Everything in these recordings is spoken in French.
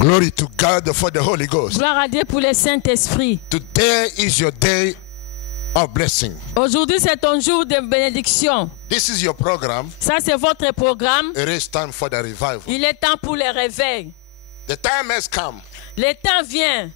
Glory to God for the Holy Ghost. Gloire à Dieu pour le Saint-Esprit. Today is your day of blessing. Aujourd'hui, c'est ton jour de bénédiction. This is your program. Ça, c'est votre programme. It is time for the revival. Il est temps pour le réveil. The time has come Le temps vient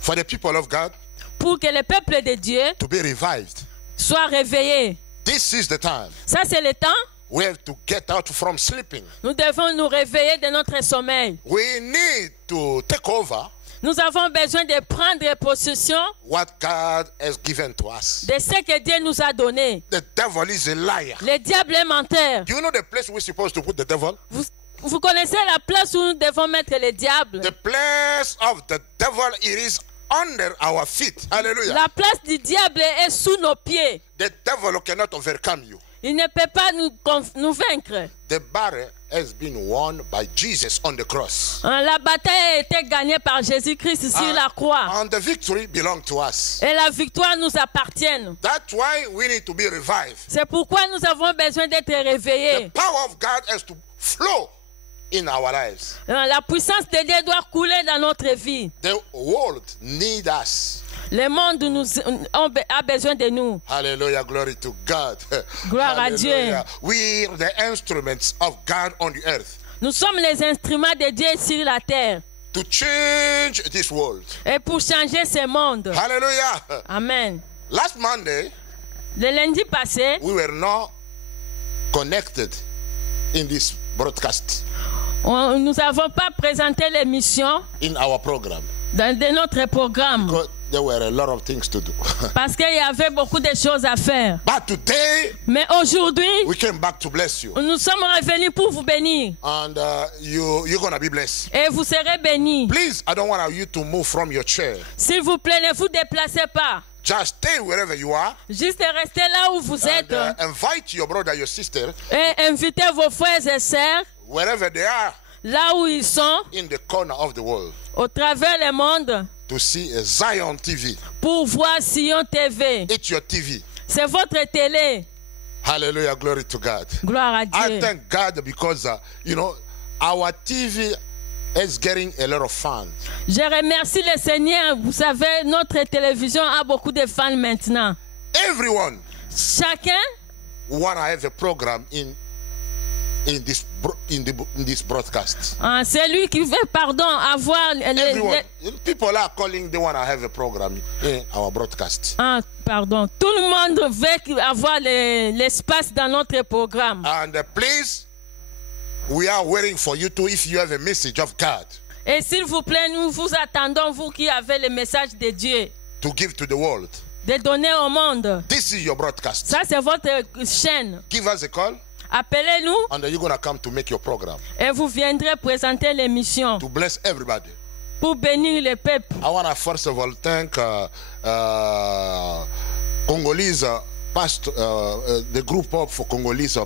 for the people of God pour que le peuple de Dieu to be revived. soit réveillé. This is the time Ça, c'est le temps. we have to get out from sleeping. Nous devons nous réveiller de notre sommeil. We need to take over Nous avons besoin de prendre possession what God has given to us. de ce que Dieu nous a donné. The devil is a liar. Le diable est menteur. Do you know the place we're supposed to put the devil? Vous connaissez la place où nous devons mettre le diable. The place of the devil, it is under our feet. Hallelujah. La place du diable est sous nos pieds. The devil cannot overcome you. Il ne peut pas nous vaincre. The battle has been won by Jesus on the cross. La bataille a été gagnée par Jésus-Christ sur la croix. And the victory belongs to us. Et la victoire nous appartient. That's why we need to be revived. C'est pourquoi nous avons besoin d'être réveillés. The power of God has to flow in our lives. La puissance de Dieu doit couler dans notre vie. The world needs us. Le monde a besoin de nous. Hallelujah, glory to God. Gloire à Dieu. We are the instruments of God on the earth. Nous sommes les instruments de Dieu sur la terre. To change this world. Et pour changer ce monde. Hallelujah. Amen. Last Monday, le lundi passé, we were not connected in this broadcast. Nous n'avons pas présenté l'émission in our program. Dans notre programme. Because there were a lot of things to do. Parce qu'il y avait beaucoup de choses à faire. But today, mais aujourd'hui, we came back to bless you. Nous sommes revenus pour vous bénir. And you're going to be blessed. Et vous serez bénis. Please, I don't want you to move from your chair. S'il vous plaît, ne vous déplacez pas. Just stay wherever you are. Juste restez là où vous êtes. Invite your brother, your sister. Et invitez vos frères et sœurs. Wherever they are. Là où ils sont. In the corner of the world. Au travers le monde. To see a Zion TV. Pour voir Sion TV. It's your TV. C'est votre télé. Hallelujah, glory to God. Gloire à Dieu. I thank God because our TV is getting a lot of fans. Je remercie le Seigneur. Vous savez, notre télévision a beaucoup de fans maintenant. Everyone. Chacun. Wanna have a program in this broadcast. Celui qui veut avoir people are calling, they want to have a program in our broadcast. Tout le monde veut avoir l'espace dans notre programme. And please, we are waiting for you to, if you have a message of God. Et s'il vous plaît, nous vous attendons, vous qui avez le message de Dieu. To give to the world. De donner au monde. This is your broadcast. Ça c'est votre chaîne. Give us a call. Appelez-nous. And you're going to come to make your program. Et vous viendrez présenter l'émission. To bless everybody. Pour bénir le peuple. I want to first of all thank Congolese pastor, the group of Congolese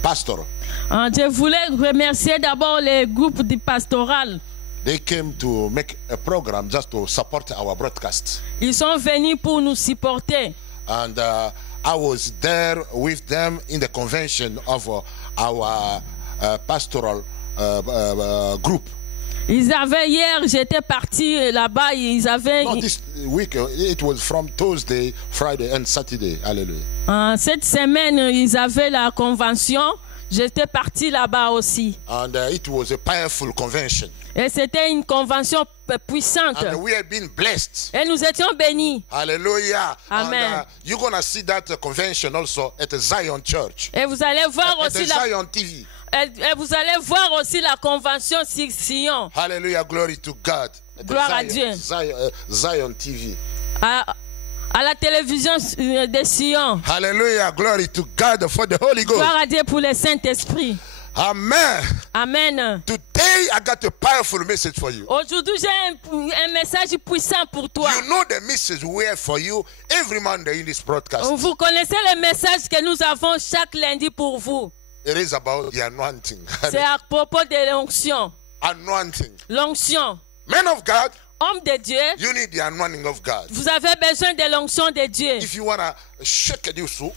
pastor. Je voulais remercier d'abord le groupe du pastoral. They came to make a program just to support our broadcast. Ils sont venus pour nous supporter. And I was there with them in the convention of our pastoral group. Hier, j'étais parti là-bas. No, this week it was from Thursday, Friday, and Saturday. Hallelujah. Cette semaine, ils avaient la convention. J'étais parti là-bas aussi. And it was a powerful convention. Et c'était une convention puissante. And we have been blessed. Et nous étions bénis. Hallelujah. Amen. And you're going to see that convention also at the Zion Church. Et vous allez voir at aussi the Zion TV. Et vous allez voir aussi la convention sur Sion. Hallelujah, glory to God. Gloire à Dieu. Zion TV. À la télévision de Sion. Hallelujah, glory to God for the Holy Ghost. Gloire à Dieu pour le Saint-Esprit. Amen. Amen. Today I got a powerful message for you. Aujourd'hui j'ai un message puissant pour toi. You know the message we have for you every Monday in this broadcast. Vous connaissez le message que nous avons chaque lundi pour vous. It is about the anointing. C'est à propos de l'onction. Anointing. L'onction. Men of God. homme de Dieu, you need the anointing of God. vous avez besoin de l'onction de Dieu. If you want to shake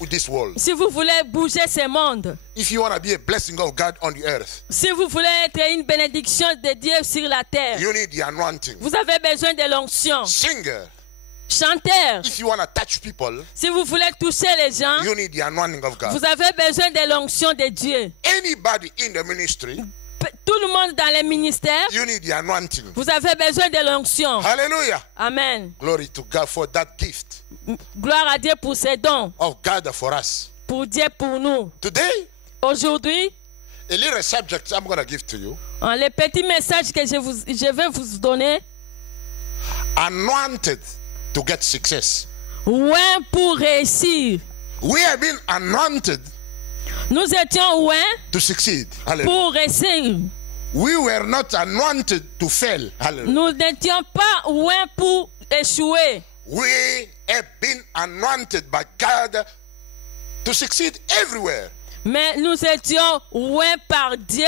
this world, Si vous voulez bouger ce monde, if you want to be a blessing of God on the earth, si vous voulez être une bénédiction de Dieu sur la terre, you need the anointing. vous avez besoin de l'onction. Singer, Chanteur, if you want to touch people, si vous voulez toucher les gens, you need the anointing of God. vous avez besoin de l'onction de Dieu. Anybody in the ministry, Tout le monde dans les ministères, you need the anointing. vous avez besoin de l'onction. Hallelujah. Amen. Glory to God for that gift Gloire à Dieu pour ses dons, of God for us. pour Dieu pour nous. Today, Aujourd'hui, a little subject I'm going to give to you. les petits messages que je vais vous donner, Anointed to get success. ouin pour réussir. We have been anointed Nous étions ouin to succeed. Hallelujah. pour réussir. We were not anointed to fail. Hallelujah. Nous n'étions pas ouin pour échouer. We have been anointed by God to succeed everywhere. Mais nous étions ouin par Dieu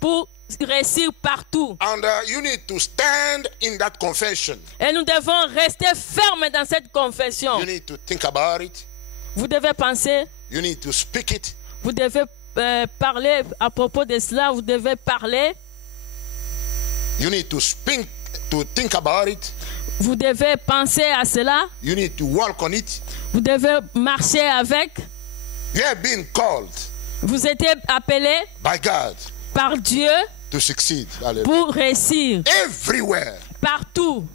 pour réussir partout. And you need to stand in that confession. Et nous devons rester fermes dans cette confession. You need to think about it. Vous devez penser, You need to speak it. vous devez parler à propos de cela, vous devez parler, You need to speak, to think about it. vous devez penser à cela, You need to walk on it. vous devez marcher avec. You have been called Vous êtes appelés by God par Dieu to succeed. Hallelujah. pour réussir Everywhere. partout.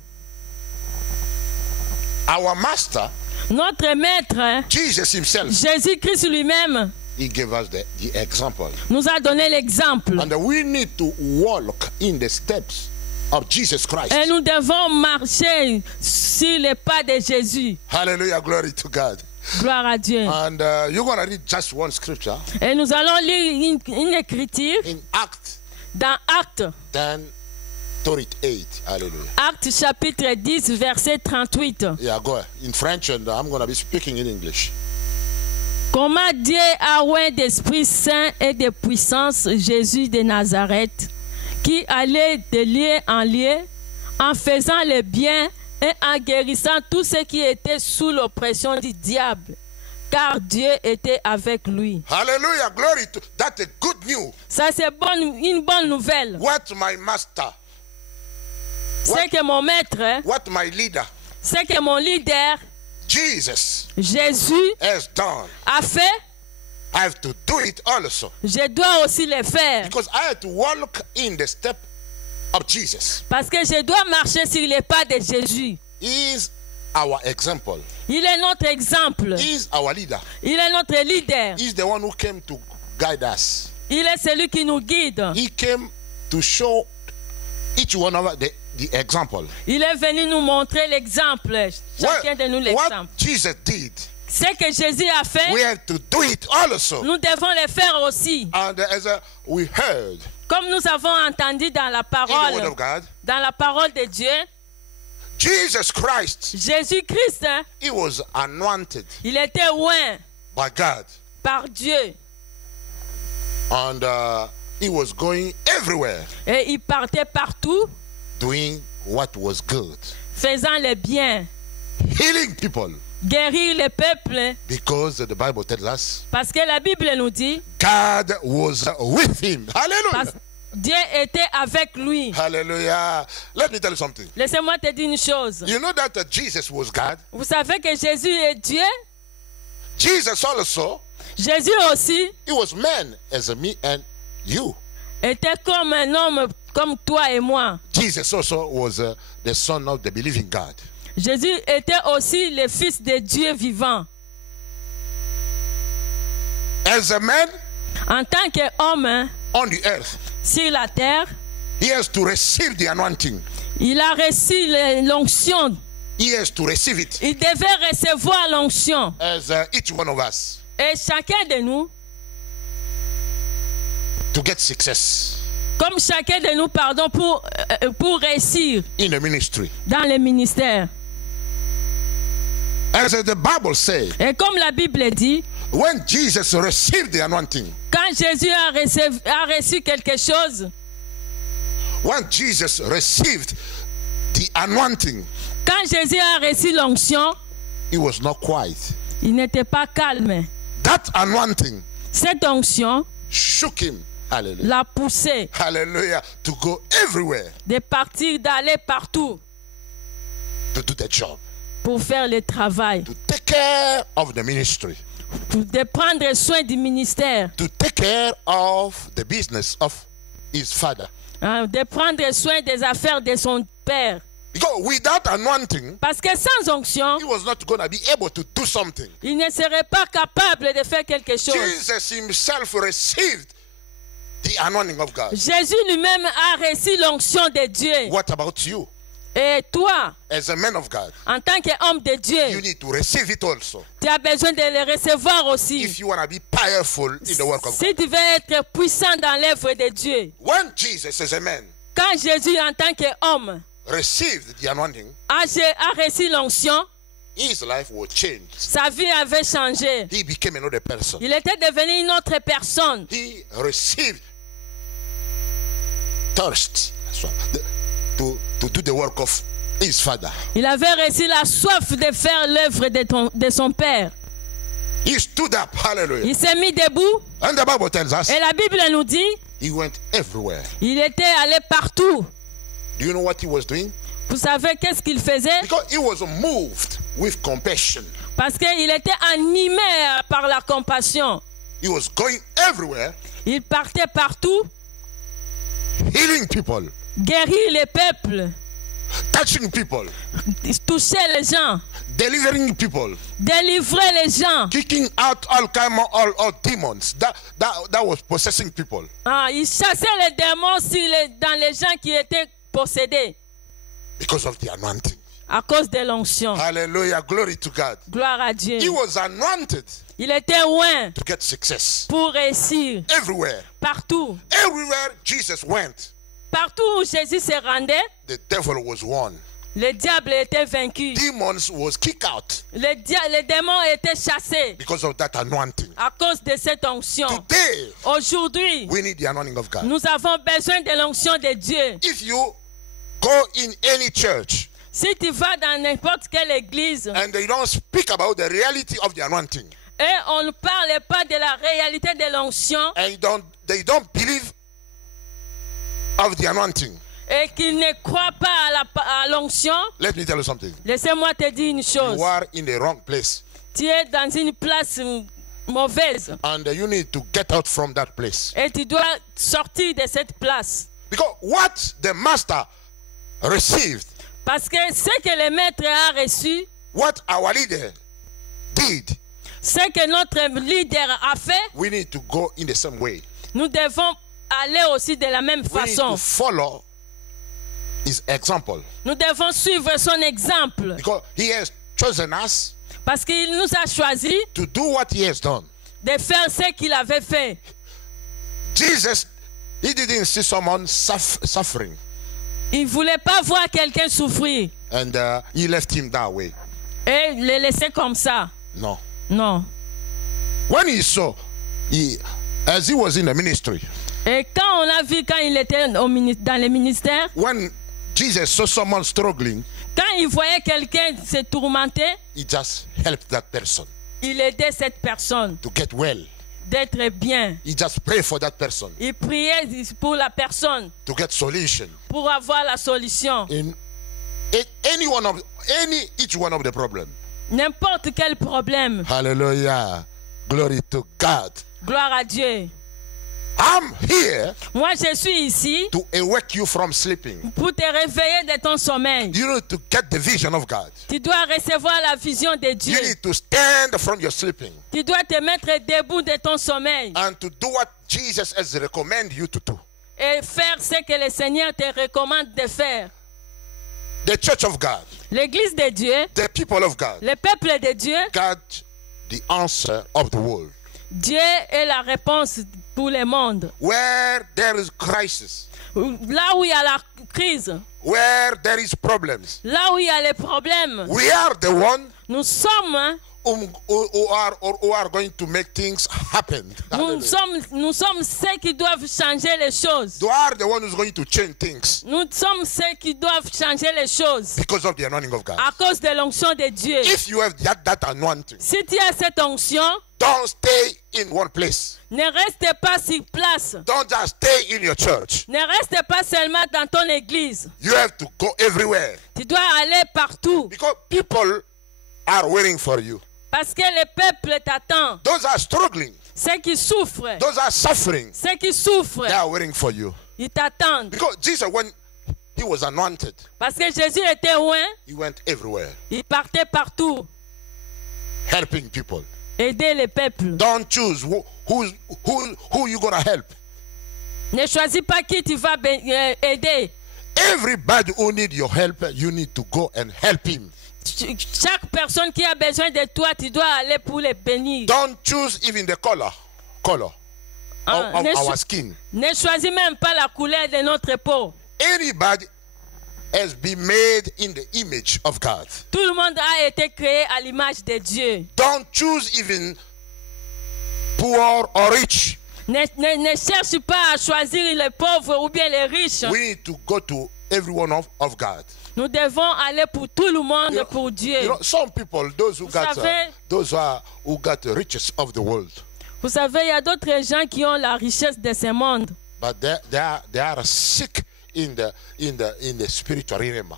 Our master, Notre maître, Jesus himself, Jésus-Christ lui-même, he gave us the example. nous a donné l'exemple. And we need to walk in the steps of Jesus Christ. Et nous devons marcher sur les pas de Jésus. Hallelujah, glory to God. Gloire à Dieu. And you're going to read just one scripture Et nous allons lire une écriture in Acts dans Actes. 10:38. Hallelujah. Actes chapitre 10, verset 38. Yeah, go ahead. In French, and I'm going to be speaking in English. Comment Dieu a oint d'Esprit Saint et de puissance Jésus de Nazareth, qui allait de lieu en lieu, en faisant le bien et en guérissant tous ceux qui étaient sous l'oppression du diable, car Dieu était avec lui. Hallelujah, glory to that's a good news. Ça, c'est une bonne nouvelle. What my master, C'est que mon maître, what my leader, c'est que mon leader, Jesus, Jésus, has done, a fait, I have to do it also. je dois aussi le faire. Because I have to walk in the step of Jesus. Parce que je dois marcher sur les pas de Jésus. He is our example. Il est notre exemple. He is our leader. Il est notre leader. He is the one who came to guide us. Il est celui qui nous guide. He came to show each one of us the example. Il est venu nous montrer l'exemple. Chacun de nous What l'exemple. Jesus did, Ce que Jésus a we fait, have to do it also. nous devons le faire aussi. And as we heard Comme nous avons entendu dans la in the Word parole, of God, dans la parole de Dieu, Jesus Christ, Jésus-Christ, hein, he was anointed il était oint by God. par Dieu. And he was going everywhere Et il partait partout, doing what was good, faisant le bien, healing people, guérir le peuple. because the Bible tells us Parce que la Bible nous dit, God was with him. Hallelujah. parce Dieu était avec lui. Hallelujah. Let me tell you something. Laissez-moi te dire une chose. You know that Jesus was God. Vous savez que Jésus est Dieu. Jesus also, Jésus aussi he was man as me and you. était comme un homme comme toi et moi. Jesus also was the son of the believing God. Jésus était aussi le fils de Dieu vivant. As a man En tant qu'homme, hein, on the earth, sur la terre, he has to receive the anointing. il a reçu l'onction. He has to receive it Il devait recevoir l'onction. as each one of us Et chacun de nous, to get success comme chacun de nous, pardon, pour réussir in the ministry. dans le ministère. As the Bible says, Et comme la Bible dit, when Jesus received the anointing, quand Jésus a reçu quelque chose, when Jesus received the anointing, Quand Jésus a reçu l'onction, he was not quiet. il n'était pas calme. That anointing Cette onction shook him. Hallelujah. l'a poussé Hallelujah. To go everywhere de partir, d'aller partout to do the job, pour faire le travail, to take care of the ministry, de prendre soin du ministère, to take care of the business of his father. hein, de prendre soin des affaires de son père. Because without anointing, Parce que sans onction, he was not going to be able to do something. il ne serait pas capable de faire quelque chose. Jesus himself received the anointing of God. Jésus lui-même a reçu l'onction de Dieu. What about you? Et toi, As a man of God, en tant qu'homme de you Dieu, need to receive it also. tu as besoin de le recevoir aussi. If you want to be powerful in the work of God. Si tu veux être puissant dans l'œuvre de Dieu. When Jesus as a man Quand Jésus, en tant qu'homme, received the anointing, a reçu l'onction, his life was changed. sa vie avait changé. He became another person. Il était devenu une autre personne. He received thirst to do the work of his father. Il avait reçu la soif de faire l'œuvre de son père. He stood up, hallelujah. Il s'est mis debout And the Bible tells us et la Bible nous dit, he went everywhere. il était allé partout. Do you know what he was doing? Vous savez qu'est-ce qu'il faisait? Because he was moved with compassion. Parce qu'il était animé par la compassion. He was going everywhere, Il partait partout, healing people, guérir les peuples, touching people, toucher les gens, delivering people, délivrer les gens. kicking out all demons that was possessing people. Ah, il chassait les démons dans les gens qui étaient possédés Because of the anointing. à cause de l'onction. Hallelujah. Glory to God. Gloire à Dieu. He was anointed Il était loin to get success. pour réussir. Everywhere. Partout. Everywhere Jesus went, Partout où Jésus se rendait, the devil was won. le diable était vaincu. Demons was kicked out Les démons étaient chassés because of that anointing. à cause de cette onction. Today, Aujourd'hui, we need the anointing of God. nous avons besoin de l'onction de Dieu. If you go in any church Si tu vas dans n'importe quelle église and they don't speak about the reality of the anointing, et on ne parle pas de la réalité de l'onction and they don't believe of the anointing, et qu'ils ne croient pas à l'onction, let me tell you something. laissez-moi te dire une chose. You are in the wrong place, Tu es dans une place mauvaise and you need to get out from that place. et tu dois sortir de cette place. Because what the master received, Parce que ce que le maître a reçu, what our leader did, ce que notre leader a fait, we need to go in the same way. nous devons aller aussi de la même We need façon. to follow his example. Nous devons suivre son exemple Because he has chosen us parce qu'il nous a choisi to do what he has done. de faire ce qu'il avait fait. Jesus, he didn't see someone suffering, Il ne voulait pas voir quelqu'un souffrir and he left him that way. et le laisser comme ça. No. Non. When he saw, as he was in the ministry, Et quand on l'a vu, quand il était dans le ministère, when Jesus saw someone struggling, quand il voyait quelqu'un se tourmenter, he just helped that person il aidait cette personne to get well. d'être bien. He just prayed for that person Il priait pour la personne to get solution pour avoir la solution. in each one of the problem. N'importe quel problème. Hallelujah. Glory to God. Gloire à Dieu. I'm here Moi, je suis ici to awake you from sleeping. pour te réveiller de ton sommeil. You need to get the vision of God. Tu dois recevoir la vision de Dieu. You need to stand from your sleeping Tu dois te mettre debout de ton sommeil and to do what Jesus has recommended you to do. et faire ce que le Seigneur te recommande de faire. The church of God, L'église de Dieu, the people of God, le peuple de Dieu, got the answer of the world. Dieu est la réponse pour le monde. Where there is crisis, Là où il y a la crise, where there is problems, là où il y a les problèmes, we are the one nous sommes who are going to make things happen. Nous sommes ceux qui doivent changer les choses. They are the one who's going to change things Nous sommes ceux qui doivent changer les choses because of the anointing of God. à cause de l'onction de Dieu. If you have that anointing, Si tu as cette onction, don't stay in one place. ne reste pas sur place. Don't just stay in your church. Ne reste pas seulement dans ton église. You have to go everywhere Tu dois aller partout because people are waiting for you. parce que le peuple t'attend. Those are struggling. Ceux qui souffrent, Those are suffering. ceux qui souffrent, They are waiting for you. ils t'attendent. Because Jesus, when he was anointed, Parce que Jésus était loin, he went everywhere, il partait partout, helping people. aider le peuple. Don't choose who you gonna help. Ne choisis pas qui tu vas aider. Everybody who need your help, you need to go and help him. Chaque personne qui a besoin de toi, tu dois aller pour les bénir. Don't choose even the color of our skin. Ne choisis même pas la couleur de notre peau. Anybody has been made in the image of God. Tout le monde a été créé à l'image de Dieu. Don't choose even poor or rich. Ne cherche pas à choisir les pauvres ou bien les riches. We need to go to everyone of God. Nous devons aller pour tout le monde, pour Dieu. You know, some people, those who got the riches of the world, Vous savez, il y a d'autres gens qui ont la richesse de ce monde. but they are sick in the spiritual realm,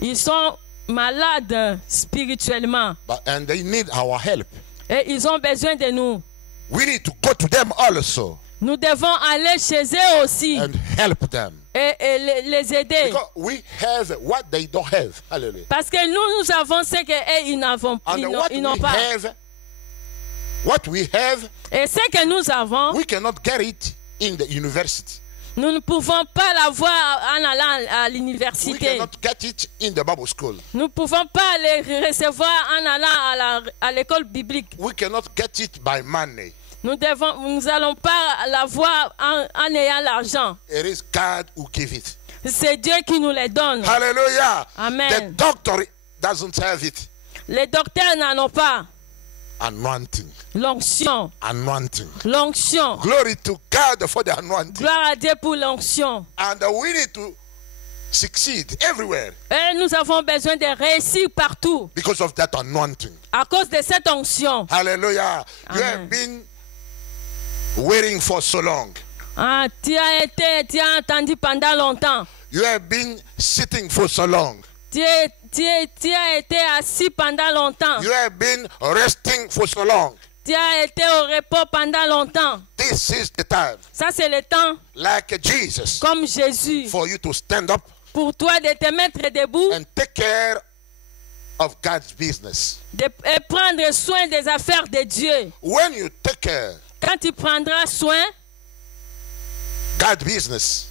Ils sont malades spirituellement. and they need our help. Et ils ont besoin de nous. We need to go to them also Nous devons aller chez eux aussi and help them et les aider. because we have what they don't have. Hallelujah. Parce que nous avons ce qu'eux, ils n'ont pas. What we have, Et ce que nous avons, we cannot get it in the university. nous ne pouvons pas l'avoir en allant à We l'université. cannot get it in the Bible school. Nous ne pouvons pas les recevoir en allant à l'école biblique. We cannot get it by money. Nous n'allons pas l'avoir en ayant l'argent. It is God who give it. C'est Dieu qui nous les donne. Hallelujah. Amen. The doctor doesn't have it. Les docteurs n'en ont pas. Anointing. L'onction. Anointing. L'onction. Glory to God for the anointing. Gloire à Dieu pour l'onction. And we need to succeed everywhere Et nous avons besoin de réussir partout because of that anointing. à cause de cette onction. Hallelujah. You Amen. have been waiting for so long. Ah, tu as entendu pendant longtemps. You have been sitting for so long. Tu as été assis pendant longtemps. You have been resting for so long. Tu as été au repos pendant longtemps. This is the time, Ça, c'est le temps, like Jesus, comme Jésus, for you to stand up pour toi de te mettre debout and take care of God's business. et prendre soin des affaires de Dieu. When you take care Quand tu prendras soin God's business,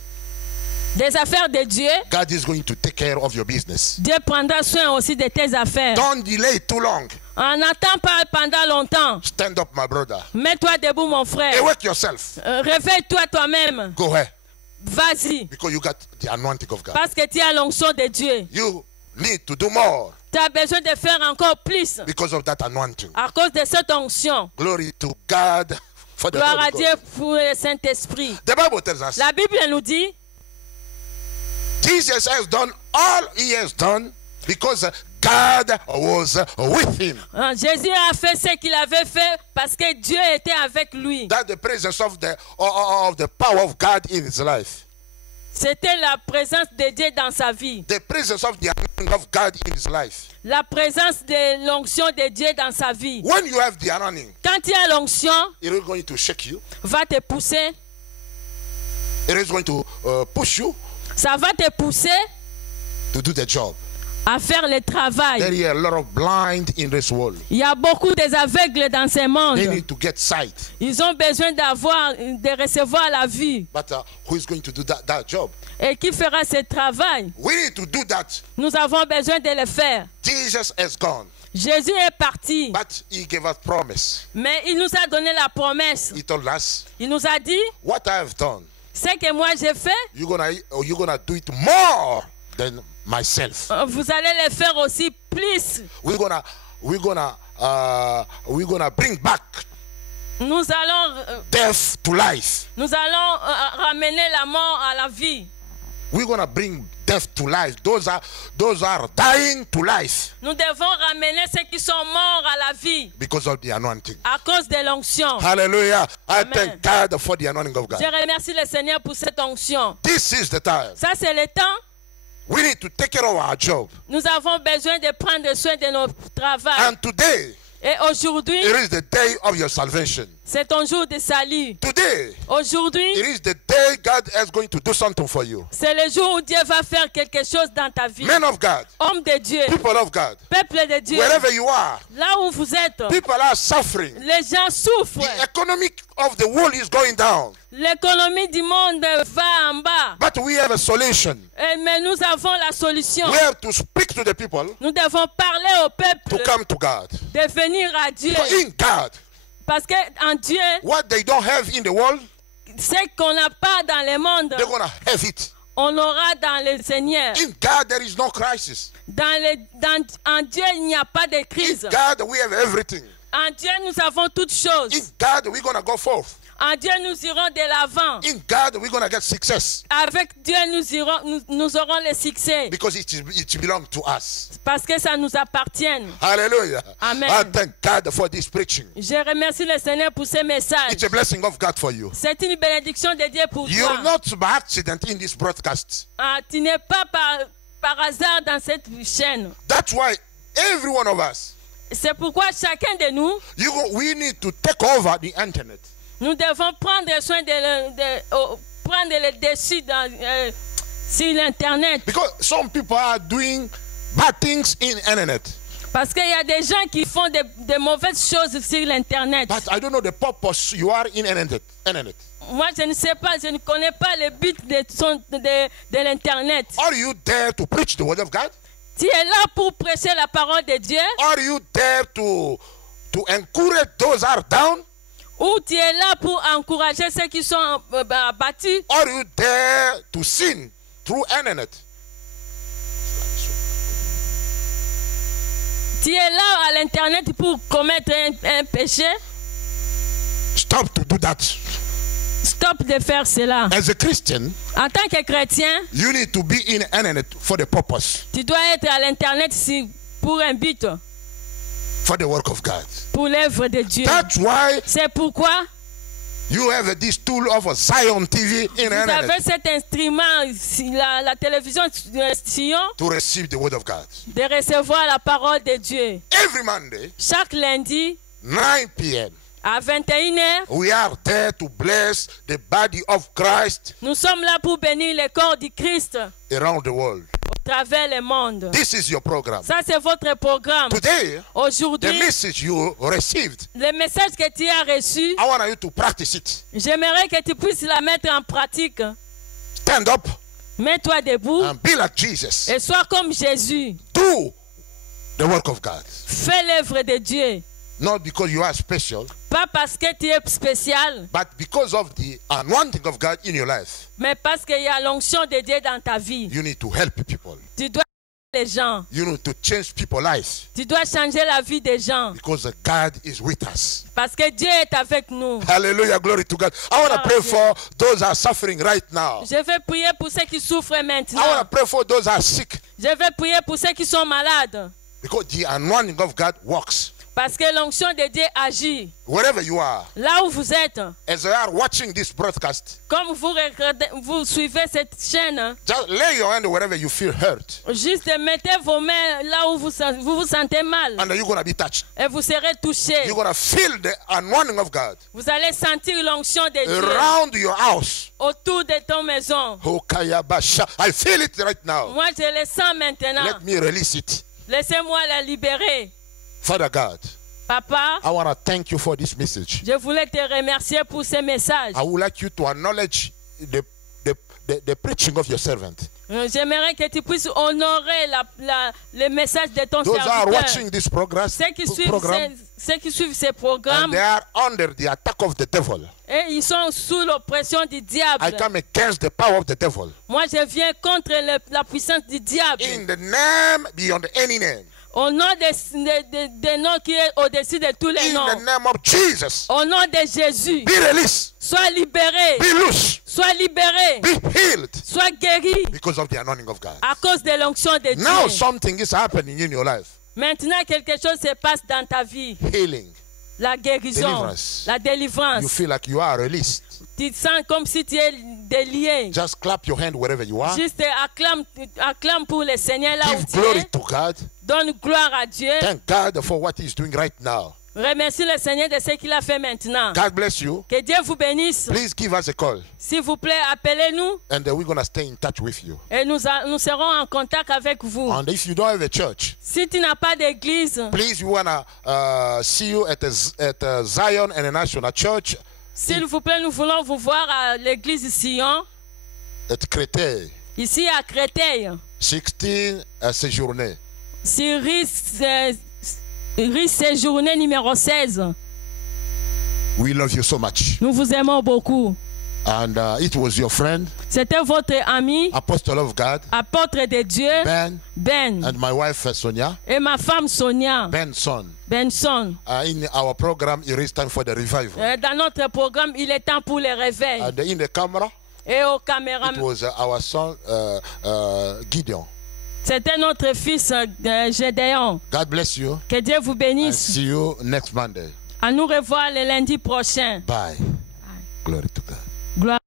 des affaires de Dieu, God is going to take care of your business. Dieu prendra soin aussi de tes affaires. Don't delay too long. On n'attend pas pendant longtemps. Stand up, my brother. Mets-toi debout, mon frère. Awake yourself. Réveille-toi toi-même. Go ahead. Vas-y. Because you got the anointing of God. Parce que tu as l'onction de Dieu. You need to do more Tu as besoin de faire encore plus because of that anointing. à cause de cette onction. Glory to God for the Gloire à Holy Dieu Ghost. pour le Saint-Esprit. The Bible tells us La Bible nous dit, Jesus has done all he has done because God was with him. Jésus a fait ce qu'il avait fait parce que Dieu était avec lui. That's the presence of the power of God in his life. C'était la présence de Dieu dans sa vie. The presence of the anointing of God in his life. La présence de l'onction de Dieu dans sa vie. When you have the anointing, Quand tu as l'onction, it is going to shake you. va te pousser. It is going to push you Ça va te pousser to do the job. à faire le travail. There are a lot of blind in this world. Il y a beaucoup des aveugles dans ce monde. They need to get sight. Ils ont besoin de recevoir la vue. But who is going to do that job? Et qui fera ce travail? We need to do that. Nous avons besoin de le faire. Jesus has gone, Jésus est parti, but he gave us promise. mais il nous a donné la promesse. He told us, Il nous a dit, what I have done, ce que moi j'ai fait, you're gonna do it more than myself. vous allez le faire aussi plus. We're gonna we're gonna bring back Nous allons, death to life. nous allons ramener la mort à la vie. We're gonna bring death to life. Those are dying to life Nous devons ramener ceux qui sont morts à la vie because of the anointing. à cause de l'onction. Hallelujah. I Amen. thank God for the anointing of God. Je remercie le Seigneur pour cette onction. This is the time. Ça, c'est le temps. We need to take care of our job. Nous avons besoin de prendre soin de notre travail. And today, Et aujourd'hui, it is the day of your salvation. c'est ton jour de salut. Today, Aujourd'hui, it is the day God is going to do something for you. c'est le jour où Dieu va faire quelque chose dans ta vie. Men of God, Homme de Dieu, people of God, peuple de Dieu, wherever you are, là où vous êtes, people are suffering. les gens souffrent. The economic of the world is going down. L'économie du monde va en bas. But we have a solution. Mais nous avons la solution. We have to speak to the people Nous devons parler au to peuple come to God. de venir à Dieu. For in God, Parce qu'en Dieu, what they don't have in the world, ce qu'on n'a pas dans le monde, they're going to have it. on l'aura dans le Seigneur. In God, there is no crisis. En Dieu, il n'y a pas de In crise. God, we have everything. En Dieu, nous avons toutes choses. In God, we're going to go forth. En Dieu, nous irons de l'avant. In God, we're going to get success Avec Dieu, nous aurons le succès. because it belongs to us. Parce que ça nous appartient. Hallelujah. Amen. I thank God for this preaching. Je remercie le Seigneur pour ce message. It's a blessing of God for you. C'est une bénédiction de Dieu pour You're toi. not by accident in this broadcast. Tu n'es pas par hasard dans cette chaîne. That's why every one of us, C'est pourquoi chacun de nous, we need to take over the internet. nous devons prendre soin prendre le dessus sur l'internet. Because some people are doing bad things in internet. Parce qu'il y a des gens qui font de mauvaises choses sur l'internet. But I don't know the purpose you are in internet. Moi, je ne sais pas, je ne connais pas le but de l'internet. Are you there to preach the word of God? Tu es là pour prêcher la parole de Dieu? Are you there to encourage those who are down? Ou tu es là pour encourager ceux qui sont abattus? Are you there to sin through internet? Tu es là à l'internet pour commettre un péché? Stop to do that. Stop de faire cela. As a Christian, En tant que chrétien, you need to be in internet for the purpose, tu dois être à l'internet pour un but, for the work of God. pour l'œuvre de Dieu. That's why C'est pourquoi you have this tool of a Zion TV in vous avez internet cet instrument, la télévision Sion, to receive the word of God. de recevoir la parole de Dieu. Every Monday, Chaque lundi, 9 p.m., à 21h, we are there to bless the body of Christ nous sommes là pour bénir le corps du Christ around the world. au travers le monde. This is your program. Ça, c'est votre programme. Today, the Aujourd'hui, message you received, le message que tu as reçu, I want you to practice it. j'aimerais que tu puisses la mettre en pratique. Stand up Mets-toi debout and be like Jesus. et sois comme Jésus. Do the work of God. Fais l'œuvre de Dieu. Not because you are special, Pas parce que tu es spécial, but because of the anointing of God in your life. mais parce qu'il y a l'onction de Dieu dans ta vie. You need to help people. Tu dois aider les gens. You need to change people's lives Tu dois changer la vie des gens. because God is with us. Parce que Dieu est avec nous. Hallelujah, glory to God. I want to pray for those who are suffering right now. Je vais prier pour ceux qui souffrent I want maintenant. to pray for those who are sick Je vais prier pour ceux qui sont malades. because the anointing of God works. Parce que l'onction de Dieu agit. Wherever you are, Là où vous êtes, as you are watching this broadcast, comme vous suivez cette chaîne, just lay your hand wherever you feel hurt, juste mettez vos mains là où vous vous sentez mal. and you're going to be touched. Et vous serez touchés. You're going to feel the anointing of God Vous allez sentir l'onction de Dieu around your house. autour de ton maison. Oh, Kayabasha. I feel it right now. Moi, je le sens maintenant. Let me release it. Laissez-moi la libérer. Father God, Papa, I want to thank you for this message. je voulais te remercier pour ce message. I would like you to acknowledge the preaching of your servant. J'aimerais que tu puisses honorer le message de ton Those who are serviteur. watching this program, Ceux qui suivent ces and programmes, they are under the attack of the devil. et ils sont sous l'oppression du diable. I come against the power of the devil. Moi, je viens contre la puissance du diable. In the name beyond any name. Au nom de noms qui est au-dessus de tous les In noms. the name of Jesus. Au nom de Jésus. Be released. Sois libéré. Be loose. Sois libéré. Be healed. Sois guéri. Because of the anointing of God. À cause de l'onction de Now Dieu. something is happening in your life. Maintenant, quelque chose se passe dans ta vie. Healing. La guérison. Deliverance. La délivrance. You feel like you are released. Tu te sens comme si tu es délié. Just clap your hand wherever you are. Juste acclame pour le Seigneur là où Give tu glory es. to God. Donne gloire à Dieu. Thank God for what He's doing right now. Remercie le Seigneur de ce qu'il a fait maintenant. God bless you. Que Dieu vous bénisse. Please give us a call. S'il vous plaît, appelez-nous And we're going to stay in touch with you. et nous serons en contact avec vous. And if you don't have a church, Si tu n'as pas d'église, please, we want to see you at Zion International Church s'il vous plaît, nous voulons vous voir à l'église Sion, at Créteil, ici à Créteil, 16 Séjourné. sur rue Séjourné numéro 16. We love you so much. Nous vous aimons beaucoup. And it was your friend, C'était votre ami, Apostle of God, apôtre de Dieu, Ben, and my wife Sonia et ma femme Sonia Benson. Benson. In our program, it is time for the revival. Dans notre programme, il est temps pour les réveils. And in the camera, Et au it caméra, was our son Gideon. c'était notre fils Gédéon. God bless you. Que Dieu vous And bénisse. see you next Monday. À nous revoir le lundi prochain. Bye. Glory to God. Gloire.